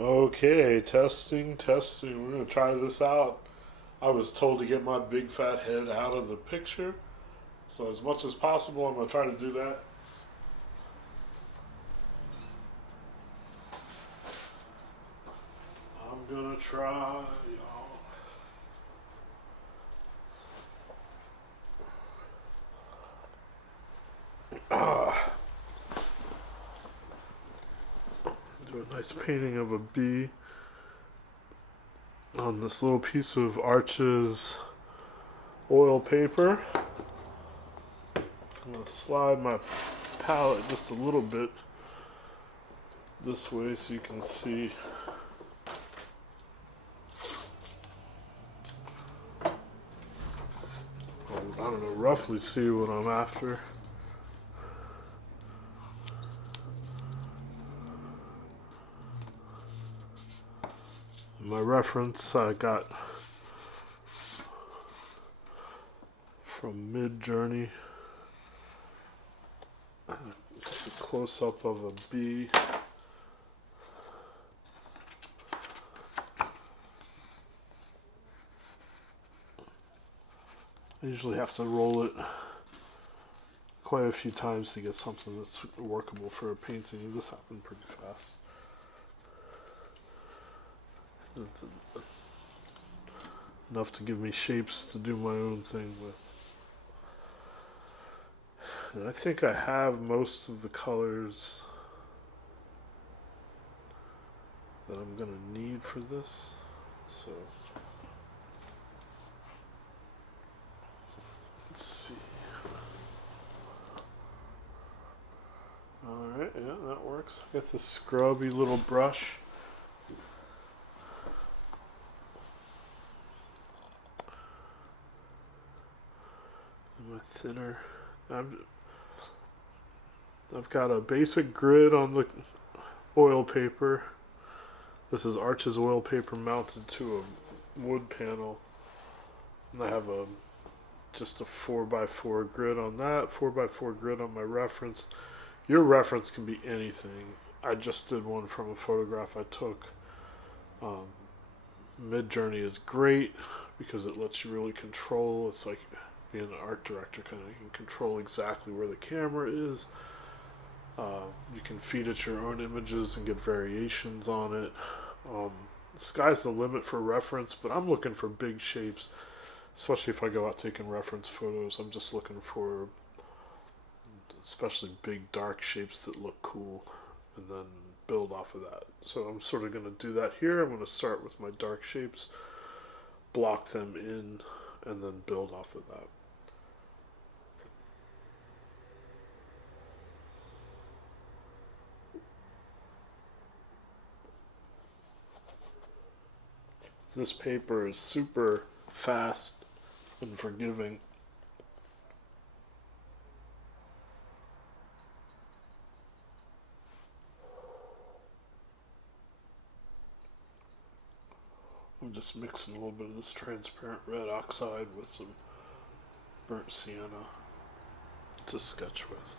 Okay, testing, testing. We're gonna try this out. I was told to get my big fat head out of the picture, so as much as possible, I'm gonna try to do that. I'm gonna try, y'all. Do a nice painting of a bee on this little piece of Arches oil paper. I'm gonna slide my palette just a little bit this way so you can see. I don't know, roughly see what I'm after. My reference I got from Mid Journey. Just a close up of a bee. I usually have to roll it quite a few times to get something that's workable for a painting. This happened pretty fast. It's enough to give me shapes to do my own thing with. And I think I have most of the colors that I'm gonna need for this. So let's see. Alright, yeah, that works. I got this scrubby little brush. And my thinner. I've got a basic grid on the oil paper. This is Arches oil paper mounted to a wood panel. And I have just a 4x4 grid on that, 4x4 grid on my reference. Your reference can be anything. I just did one from a photograph I took. Midjourney is great because it lets you really control. It's like being an art director, kind of. You can control exactly where the camera is. You can feed it your own images and get variations on it. The sky's the limit for reference, but I'm looking for big shapes, especially if I go out taking reference photos. I'm just looking for especially big dark shapes that look cool and then build off of that. So I'm sort of going to do that here. I'm going to start with my dark shapes, block them in, and then build off of that. This paper is super fast and forgiving. I'm just mixing a little bit of this transparent red oxide with some burnt sienna to sketch with.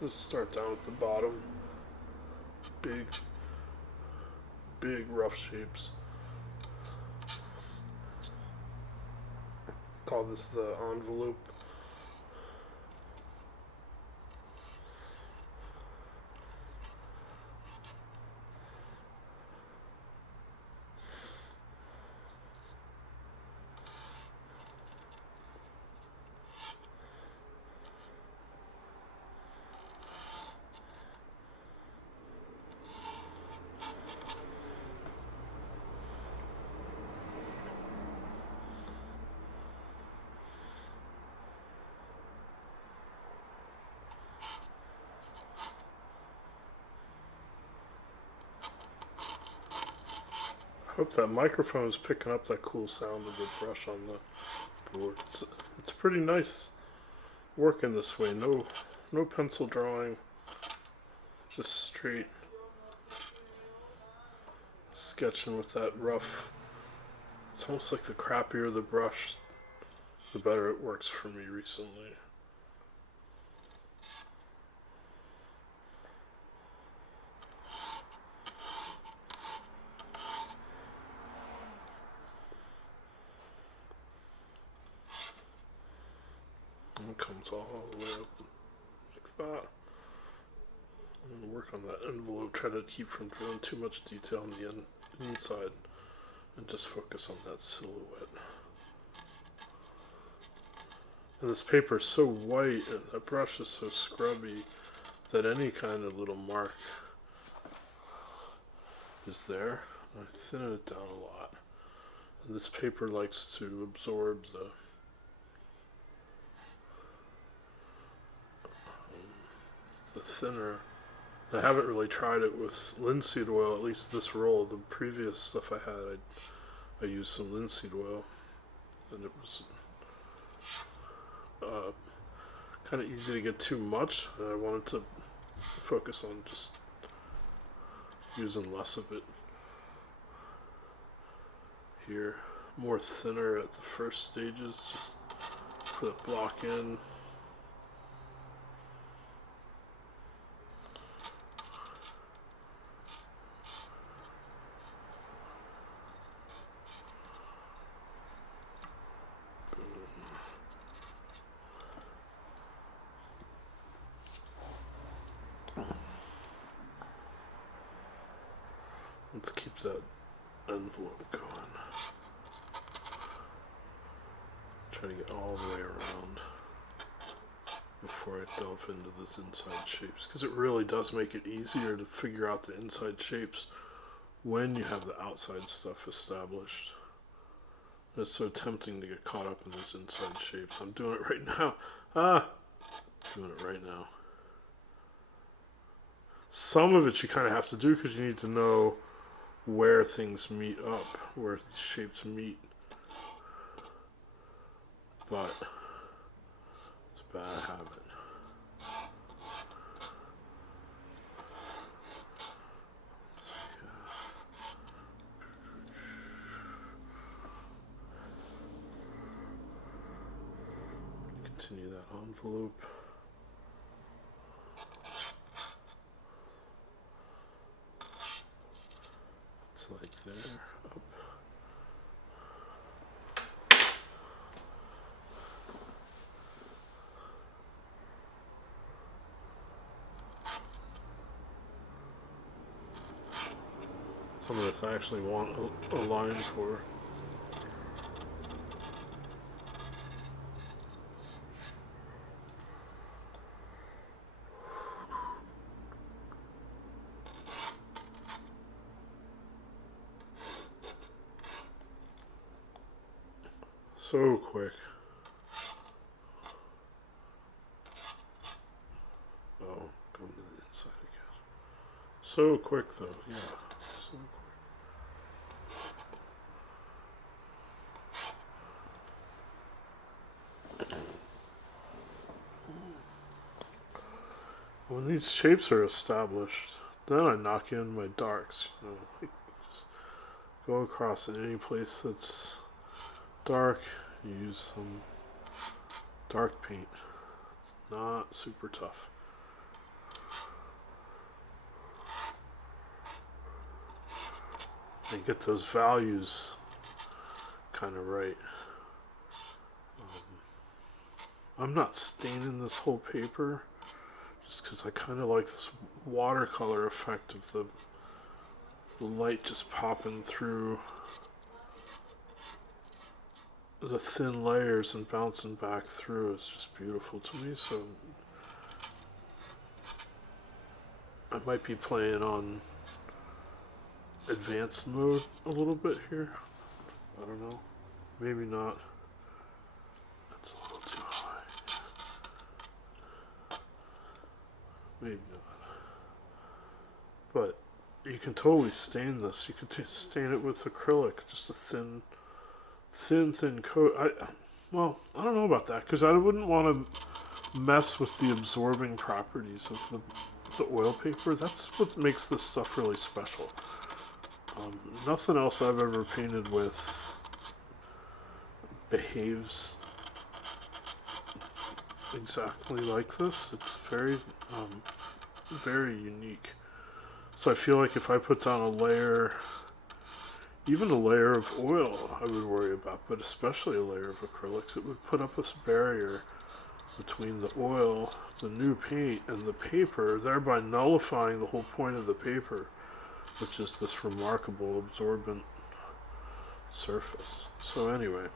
Let's start down at the bottom. Big, big rough shapes. Call this the envelope. Hope that microphone is picking up that cool sound of the brush on the board. It's pretty nice working this way. No pencil drawing, just straight sketching with that rough. It's almost like the crappier the brush, the better it works for me recently. comes all the way up like that. I'm going to work on that envelope, try to keep from drawing too much detail on the inside, and just focus on that silhouette. And this paper is so white and that brush is so scrubby that any kind of little mark is there. I thin it down a lot. And this paper likes to absorb the thinner. I haven't really tried it with linseed oil, at least this roll. The previous stuff I had, I used some linseed oil, and it was kind of easy to get too much. And I wanted to focus on just using less of it. Here, more thinner at the first stages, just put a block in. Let's keep that envelope going. Try to get all the way around before I delve into this inside shapes, because it really does make it easier to figure out the inside shapes when you have the outside stuff established. It's so tempting to get caught up in those inside shapes. I'm doing it right now. Doing it right now. Some of it you kind of have to do because you need to know where things meet up, where the shapes meet. But it's a bad habit. Continue that envelope. It's like there, up. Some of this I actually want a line for. So quick. Oh, going to the inside again. So quick though, yeah. So quick. When these shapes are established, then I knock in my darks. Like just go across in any place that's dark. Use some dark paint. It's not super tough. And get those values kind of right. I'm not staining this whole paper just because I kind of like this watercolor effect of the light just popping through the thin layers and bouncing back through. Is just beautiful to me. So I might be playing on advanced mode a little bit here. I don't know. Maybe not. That's a little too high. Maybe not. But you can totally stain this. You can stain it with acrylic. Just a thin coat. I don't know about that because I wouldn't want to mess with the absorbing properties of the oil paper. That's what makes this stuff really special. Nothing else I've ever painted with behaves exactly like this. It's very, very unique. So I feel like if I put down a layer, even a layer of oil, I would worry about, but especially a layer of acrylics, it would put up this barrier between the oil, the new paint, and the paper, thereby nullifying the whole point of the paper, which is this remarkable absorbent surface. So anyway,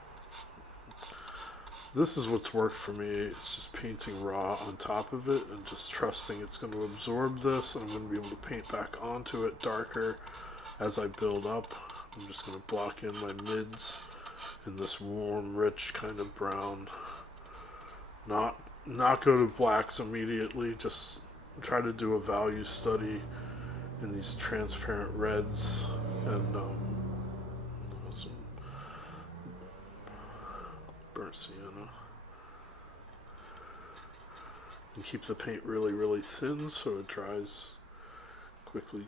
this is what's worked for me. It's just painting raw on top of it and just trusting it's going to absorb this, and I'm going to be able to paint back onto it darker as I build up. I'm just going to block in my mids in this warm, rich kind of brown. Not go to blacks immediately, just try to do a value study in these transparent reds and some burnt sienna. And keep the paint really, really thin so it dries quickly.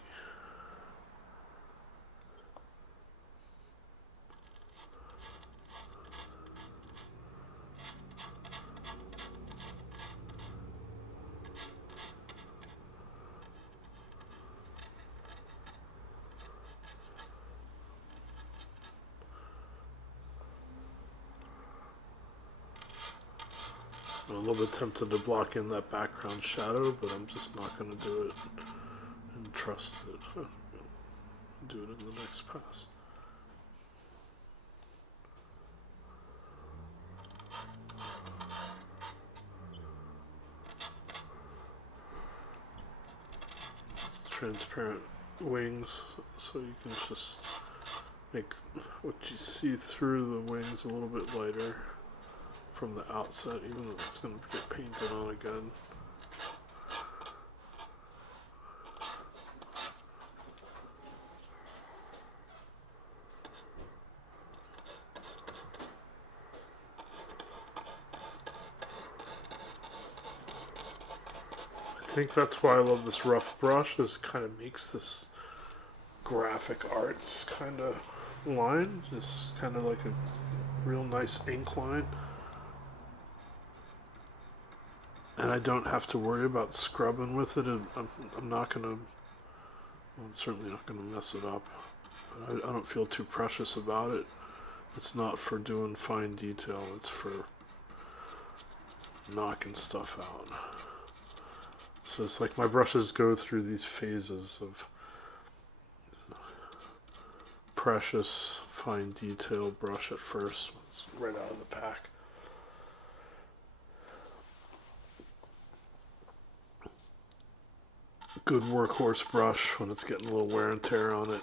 I'm a little bit tempted to block in that background shadow, but I'm just not going to do it and trust it. Do it in the next pass. It's transparent wings, so you can just make what you see through the wings a little bit lighter from the outset, even though it's going to get painted on again. I think that's why I love this rough brush, is it kind of makes this graphic arts kind of line, just kind of like a real nice ink line. And I don't have to worry about scrubbing with it. I'm not going to, I'm certainly not going to mess it up. But I don't feel too precious about it. It's not for doing fine detail, it's for knocking stuff out. So it's like my brushes go through these phases of precious, fine detail brush at first, it's right out of the pack. Good workhorse brush when it's getting a little wear and tear on it.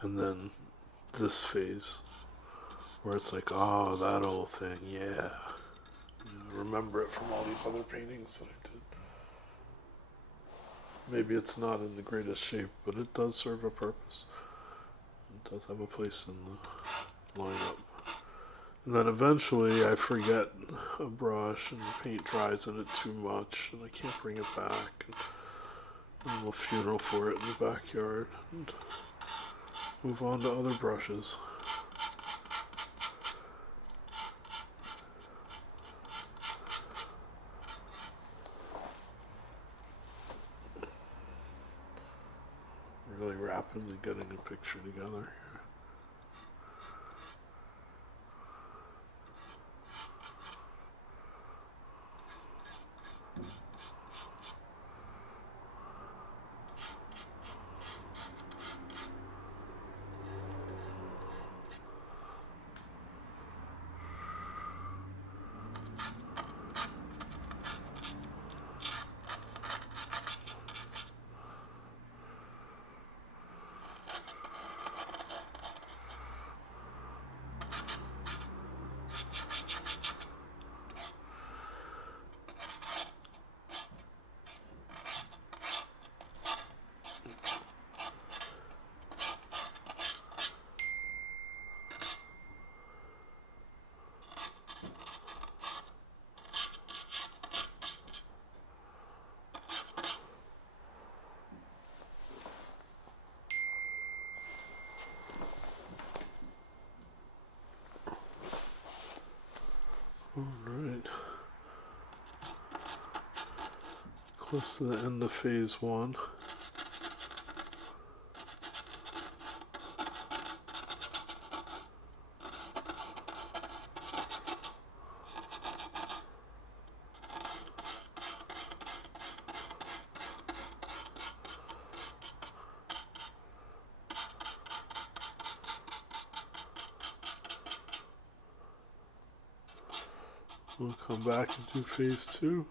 And then this phase where it's like, oh, that old thing, yeah. I remember it from all these other paintings that I did. Maybe it's not in the greatest shape, but it does serve a purpose. It does have a place in the lineup. And then eventually I forget a brush and the paint dries in it too much and I can't bring it back. And a little funeral for it in the backyard and move on to other brushes. Really rapidly getting a picture together. Alright. Close to the end of phase one. We'll come back and do phase 2.